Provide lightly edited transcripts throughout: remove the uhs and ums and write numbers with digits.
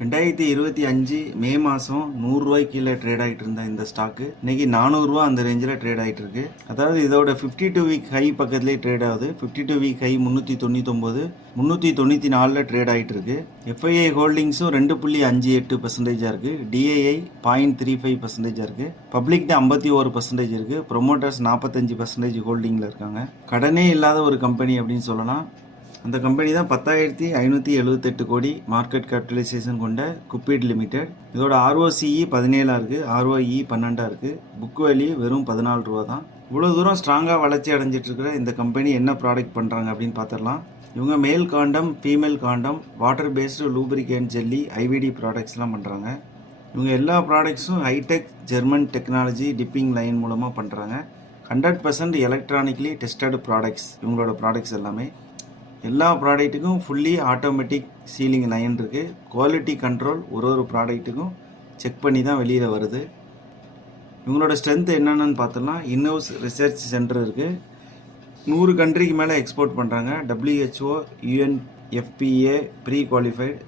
2025 மே மாதம் ரூ. 100 கீழே ட்ரேட் ஆகிட்டு இருந்த இந்த ஸ்டாக்கு இன்னைக்கு ரூ. 400 அந்த ரேஞ்சில் ட்ரேட் ஆகிட்டு இருக்கு. அதாவது இதோட 52 வீக் ஹை பக்கத்துலேயே ட்ரேட் ஆகுது. 52 வீக் ஹை 399 394 ட்ரேட் ஆகிட்டு இருக்கு. எஃப்ஐஐ ஹோல்டிங்ஸும் 2.58% இருக்கு. டிஐஐ 0.35% இருக்கு. பப்ளிக்ட 51% இருக்கு. ப்ரொமோட்டர்ஸ் 45% ஹோல்டிங்கில் இருக்காங்க. கடனே இல்லாத ஒரு கம்பெனி அப்படின்னு சொல்லலாம். அந்த கம்பெனி தான் 10,578 கோடி மார்க்கெட் கேபிட்டலைசேஷன் கொண்ட குப்பீட் லிமிடெட். இதோட ROCE 17 இருக்குது, ROE 12 இருக்குது. புக் வேல்யூ வெறும் 14 ரூபா தான். இவ்வளோ தூரம் ஸ்ட்ராங்காக வளர்ச்சி அடைஞ்சிட்டு இருக்கிற இந்த கம்பெனி என்ன ப்ராடக்ட் பண்ணுறாங்க அப்படின்னு பார்த்துடலாம். இவங்க male condom, female condom, water based lubricant jelly, IVD ப்ராடக்ட்ஸ்லாம் பண்ணுறாங்க. இவங்க எல்லா ப்ராடக்ட்ஸும் hi-tech German technology dipping line மூலமாக பண்ணுறாங்க. 100% எலக்ட்ரானிக்லி டெஸ்டட் ப்ராடக்ட்ஸ் இவங்களோட ப்ராடக்ட்ஸ் எல்லாமே. எல்லா ப்ராடக்ட்டுக்கும் ஃபுல்லி ஆட்டோமேட்டிக் சீலிங் லைன் இருக்குது. குவாலிட்டி கண்ட்ரோல் ஒரு ப்ராடக்ட்டுக்கும் செக் பண்ணி தான் வெளியில் வருது. இவங்களோட ஸ்ட்ரென்த் என்னென்னு பார்த்தோம்னா, இன்ஹவுஸ் ரிசர்ச் சென்டர் இருக்குது. 100 கண்ட்ரிக்கு மேலே எக்ஸ்போர்ட் பண்ணுறாங்க. WHO, UNFPA pre qualified.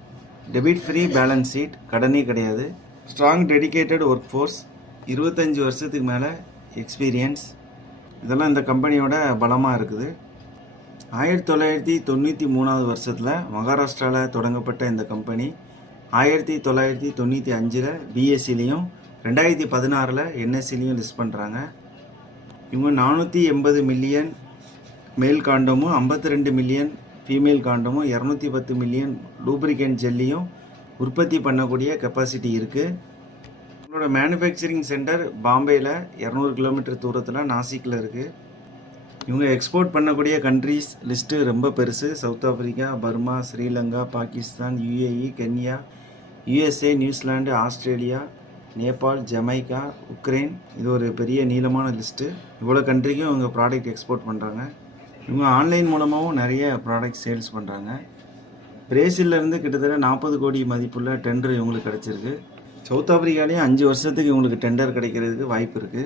டெபிட் ஃப்ரீ பேலன்ஸ் ஷீட், கடனே கிடையாது. ஸ்ட்ராங் டெடிகேட்டட் ஒர்க் ஃபோர்ஸ், 25 வருஷத்துக்கு மேலே எக்ஸ்பீரியன்ஸ். இதெல்லாம் இந்த கம்பெனியோட பலமாக இருக்குது. 1993 வருஷத்தில் மகாராஷ்டிராவில் தொடங்கப்பட்ட இந்த கம்பெனி 1995 பிஎஸ்சிலையும் 2016 என்எஸ்சிலையும் லிஸ்ட் பண்ணுறாங்க. இவங்க 480 மில்லியன் மேல் காண்டமும் 52 மில்லியன் ஃபீமேல் காண்டமும் 210 மில்லியன் லூப்ரிகேண்ட் ஜெல்லியும் உற்பத்தி பண்ணக்கூடிய கெப்பாசிட்டி இருக்குது. இவங்களோட மேனுஃபேக்சரிங் சென்டர் பாம்பேயில் 200 கிலோமீட்டர் தூரத்தில் நாசிக்கில் இருக்குது. இவங்க எக்ஸ்போர்ட் பண்ணக்கூடிய கண்ட்ரீஸ் லிஸ்ட்டு ரொம்ப பெருசு. South Africa, Burma, Sri Lanka, Pakistan, UAE, Kenya, USA, New Zealand, Australia, Nepal, Jamaica, Ukraine. இது ஒரு பெரிய நீளமான லிஸ்ட்டு. இவ்வளோ கண்ட்ரிக்கும் இவங்க ப்ராடக்ட் எக்ஸ்போர்ட் பண்ணுறாங்க. இவங்க ஆன்லைன் மூலமாகவும் நிறைய ப்ராடக்ட் சேல்ஸ் பண்ணுறாங்க. பிரேசிலேருந்து கிட்டத்தட்ட 40 கோடி மதிப்புள்ள டெண்டர் இவங்களுக்கு கிடச்சிருக்கு. சவுத் ஆஃப்ரிக்காலேயும் 5 வருஷத்துக்கு இவங்களுக்கு டெண்டர் கிடைக்கிறதுக்கு வாய்ப்பு இருக்குது.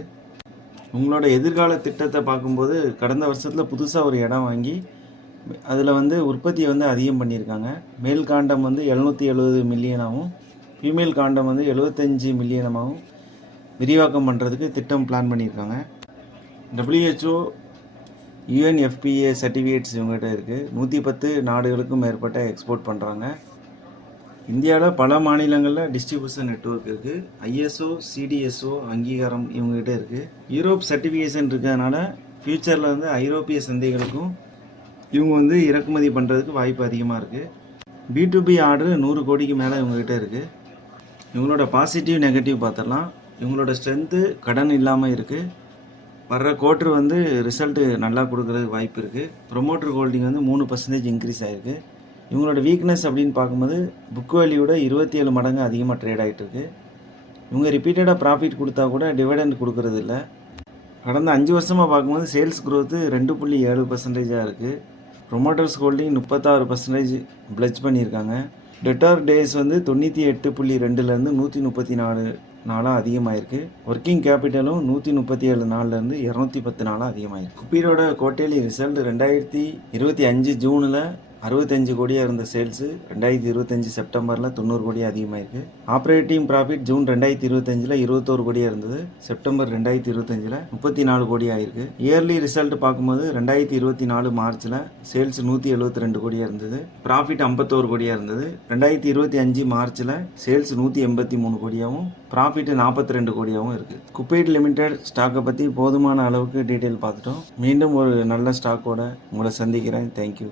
உங்களோட எதிர்கால திட்டத்தை பார்க்கும்போது கடந்த வருஷத்தில் புதுசாக ஒரு இடம் வாங்கி அதில் உற்பத்தியை அதிகம் பண்ணியிருக்காங்க. மேல் காண்டம் 770 மில்லியனாகவும் ஃபீமேல் காண்டம் 75 மில்லியனமாகவும் விரிவாக்கம் பண்ணுறதுக்கு திட்டம் பிளான் பண்ணியிருக்காங்க. WHO, UNFPA சர்டிஃபிகேட்ஸ் இவங்ககிட்ட இருக்குது. 110 நாடுகளுக்கும் மேற்பட்ட எக்ஸ்போர்ட் பண்ணுறாங்க. இந்தியாவில் பல மாநிலங்களில் டிஸ்ட்ரிபியூஷன் நெட்வொர்க் இருக்குது. ISO, CDSO அங்கீகாரம் இவங்ககிட்ட இருக்குது. யூரோப் சர்டிஃபிகேஷன் இருக்கிறதுனால ஃப்யூச்சரில் ஐரோப்பிய சந்தைகளுக்கும் இவங்க இறக்குமதி பண்ணுறதுக்கு வாய்ப்பு அதிகமாக இருக்குது. B2B ஆர்டர் 100 கோடிக்கு மேலே இவங்ககிட்ட இருக்குது. இவங்களோட பாசிட்டிவ் நெகட்டிவ் பார்த்துடலாம். இவங்களோட ஸ்ட்ரென்த்து கடன் இல்லாமல் இருக்குது. வர்ற குவார்ட்ரு ரிசல்ட்டு நல்லா கொடுக்குறதுக்கு வாய்ப்பு இருக்குது. ப்ரொமோட்டர் ஹோல்டிங் 3% இன்க்ரீஸ் ஆகிருக்கு. இவங்களோட வீக்னஸ் அப்படின்னு பார்க்கும்போது புக் வேல்யூட 27 மடங்கு அதிகமாக ட்ரேட் ஆகிட்டு இருக்கு. இவங்க ரிப்பீட்டடாக ப்ராஃபிட் கொடுத்தா கூட டிவிடெண்ட் கொடுக்கறது இல்லை. கடந்த 5 வருஷமாக பார்க்கும்போது சேல்ஸ் க்ரோத்து 2.7% இருக்குது. ப்ரொமோட்டர்ஸ் ஹோல்டிங் 36% பிளட்ஜ் பண்ணியிருக்காங்க. டெட்டார் டேஸ் 98.2லேருந்து 134 நாளாக அதிகமாகிருக்கு. ஒர்க்கிங் கேபிட்டலும் 137 நாள்லேருந்து 210 நாளாக அதிகமாகிருக்கு. குப்பீடோட குவார்ட்டர்லி ரிசல்ட் 2025 ஜூனில் 65 கோடியாக இருந்த சேல்ஸு 2025 செப்டம்பரில் 90 கோடியாக அதிகமாகிருக்கு. ஆப்ரேட்டிங் ப்ராஃபிட் ஜூன் 2025 21 கோடியாக இருந்தது. செப்டம்பர் 2025 34 கோடி ஆகிருக்கு. இயர்லி ரிசல்ட் பார்க்கும்போது 2024 மார்ச்சில் சேல்ஸ் 172 கோடியாக இருந்தது. ப்ராஃபிட் 51 கோடியாக இருந்தது. 2025 மார்ச்சில் சேல்ஸ் 183 கோடியாகவும் ப்ராஃபிட் 42 கோடியாகவும் இருக்குது. குப்பீட் லிமிடெட் ஸ்டாக்கை பற்றி போதுமான அளவுக்கு டீட்டெயில் பார்த்துட்டோம். மீண்டும் ஒரு நல்ல ஸ்டாக்கோட உங்களை சந்திக்கிறேன். தேங்க்யூ.